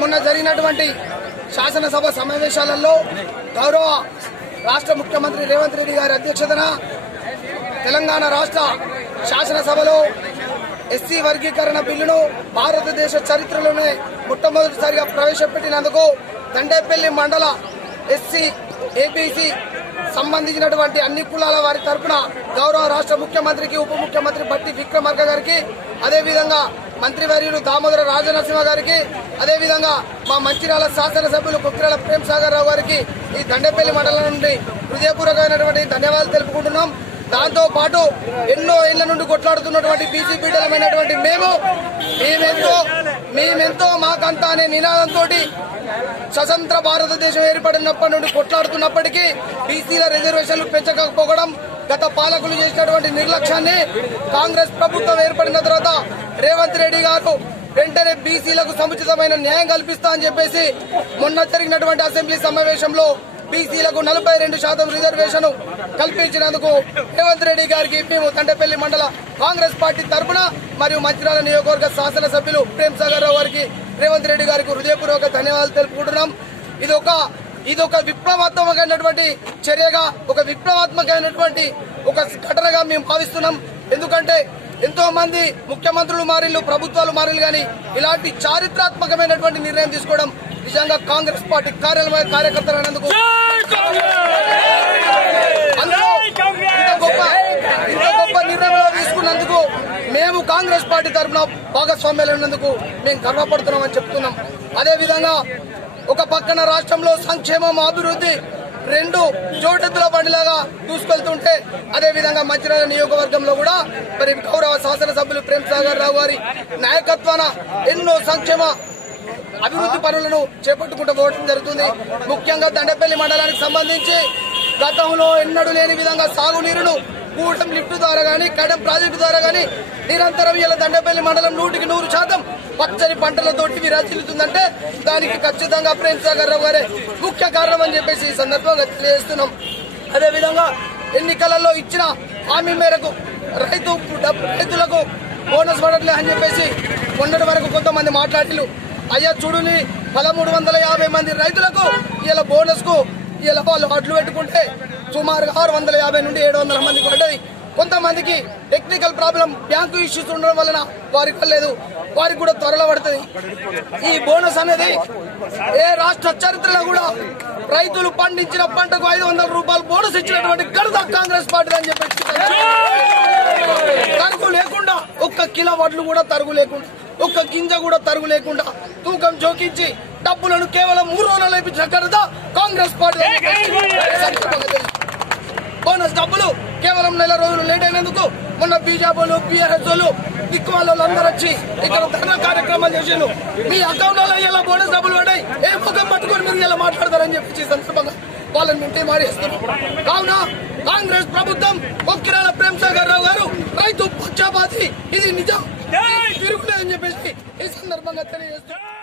మొన్న జరిగినటువంటి శాసనసభ సమావేశాలలో గౌరవ రాష్ట్ర ముఖ్యమంత్రి రేవంత్ రెడ్డి గారి అధ్యక్షతన తెలంగాణ రాష్ట్ర శాసనసభలో ఎస్సీ వర్గీకరణ బిల్లును భారతదేశ చరిత్రలోనే మొట్టమొదటిసారిగా ప్రవేశపెట్టినందుకు దండేపల్లి మండల ఎస్సీ ఏబీసీ సంబంధించినటువంటి అన్ని కులాల వారి తరఫున గౌరవ రాష్ట్ర ముఖ్యమంత్రికి ఉప ముఖ్యమంత్రి బట్టి విక్రమార్క గారికి, అదేవిధంగా మంత్రివర్యులు దామోదర రాజనరసింహ గారికి, అదేవిధంగా మా మంచిర్యాల శాసనసభ్యులు కుక్కిరాల ప్రేమ్ సాగర్ రావు గారికి ఈ దండేపల్లి మండలం నుండి హృదయపూర్వకమైనటువంటి ధన్యవాదాలు తెలుపుకుంటున్నాం. దాంతో పాటు ఎన్నో ఏళ్ల నుండి కొట్లాడుతున్నటువంటి బీసీ బిడ్డలమైనటువంటి మేమెంతో మాకంతా అనే నినాదంతో స్వతంత్ర భారతదేశం ఏర్పడినప్పటి నుండి కొట్లాడుతున్నప్పటికీ బీసీల రిజర్వేషన్లు పెంచకపోవడం, గత పాలకులు చేసినటువంటి నిర్లక్ష్యాన్ని కాంగ్రెస్ ప్రభుత్వం ఏర్పడిన తర్వాత రేవంత్ రెడ్డి గారు వెంటనే బీసీలకు సముచితమైన న్యాయం కల్పిస్తా అని చెప్పేసి మొన్న జరిగినటువంటి అసెంబ్లీ సమావేశంలో బీసీలకు 42% రిజర్వేషన్ కల్పించినందుకు రేవంత్ రెడ్డి గారికి మేము దండేపల్లి మండల కాంగ్రెస్ పార్టీ తరఫున మరియు మంచిర్యాల నియోజకవర్గ శాసనసభ్యులు ప్రేమ్ సాగర్ రావు గారికి, రేవంత్ రెడ్డి గారికి హృదయపూర్వక ధన్యవాదాలు తెలుపుకుంటున్నాం. ఇది ఒక విప్లవాత్మకమైనటువంటి చర్యగా, ఒక విప్లవాత్మకమైనటువంటి ఒక ఘటనగా మేము భావిస్తున్నాం. ఎందుకంటే ఎంతో మంది ముఖ్యమంత్రులు మారిళ్ళు, ప్రభుత్వాలు మారిళ్ళు, కానీ ఇలాంటి చారిత్రాత్మకమైనటువంటి నిర్ణయం తీసుకోవడం నిజంగా కాంగ్రెస్ పార్టీ కార్యకర్తలైనందుకు ఇంత గొప్ప నిర్ణయం తీసుకున్నందుకు మేము కాంగ్రెస్ పార్టీ తరఫున భాగస్వామ్యాలైనందుకు మేము గర్వపడుతున్నామని చెప్తున్నాం. అదేవిధంగా ఒక పక్కన రాష్ట్రంలో సంక్షేమం, అభివృద్ధి రెండు జోటెద్దుల బండిలాగా దూసుకెళ్తుంటే, అదేవిధంగా మంచిర్యాల నియోజకవర్గంలో కూడా మరి గౌరవ శాసనసభ్యులు ప్రేమ్ సాగర్ రావు గారి నాయకత్వాన ఎన్నో సంక్షేమ అభివృద్ధి పనులను చేపట్టుకుంటూ పోవడం జరుగుతుంది. ముఖ్యంగా దండేపల్లి మండలానికి సంబంధించి గతంలో ఎన్నడూ లేని విధంగా సాగునీరును కూటం లిఫ్ట్ ద్వారా గానీ, కడం ప్రాజెక్టు ద్వారా గానీ నిరంతరం ఇలా దండేపల్లి మండలం 100% పచ్చని పంటలతోటి విరాజిల్లుతుందంటే దానికి ఖచ్చితంగా ప్రేమ్ సాగర్ రావు గారే ముఖ్య కారణం అని చెప్పేసి ఈ సందర్భంగా తెలియజేస్తున్నాం. అదేవిధంగా ఎన్నికలలో ఇచ్చిన హామీ మేరకు రైతులకు బోనస్ పడట్లే అని చెప్పేసి మొన్నటి వరకు కొంతమంది మాట్లాడిలు. అయ్యా చూడుని 1350 మంది రైతులకు ఇలా బోనస్ కు ఇలా వాళ్ళు అడ్లు పెట్టుకుంటే సుమారుగా 650 నుండి 700 మందికి పడ్డది. కొంతమందికి టెక్నికల్ ప్రాబ్లం, బ్యాంకు ఇష్యూస్ ఉండడం వలన వారికి లేదు, వారికి కూడా త్వరలో పడుతుంది. ఈ బోనస్ అనేది ఏ రాష్ట్ర చరిత్రలో కూడా రైతులు పండించిన పంటకు 500 రూపాయలు బోనస్ ఇచ్చినటువంటి ఘనత కాంగ్రెస్ పార్టీ అని చెప్పేసి, తరుగు లేకుండా ఒక్క కిలో వడ్లు కూడా తరుగు లేకుండా, ఒక్క గింజ కూడా తరుగు లేకుండా తూకం జోకించి డబ్బులను కేవలం 3 రోజులు ఇప్పించిన ఘనత కాంగ్రెస్ పార్టీ. బోనస్ డబ్బులు కేవలం 4 రోజులు లేట్ అయినందుకు మొన్న బీజేపీలు, బీఆర్ఎస్ దిక్కువాళ్ళు అందరూ వచ్చి ఇక్కడ ధర్నా కార్యక్రమాలు చేసిండు. మీ అకౌంట్ లో ఇలా బోనస్ డబ్బులు పడ్డాయి, ఏ ముఖం పట్టుకొని మీరు ఇలా మాట్లాడతారని చెప్పి సందర్భంగా వాళ్ళని మేము మారేస్తున్నాం. కావున కాంగ్రెస్ ప్రభుత్వం కుక్కిరాల ప్రేమ్ సాగర్ రావు గారు రైతు పక్షపాతి, ఇది నిజం తిరుగులేదని చెప్పేసి ఈ సందర్భంగా తెలియజేస్తున్నాం.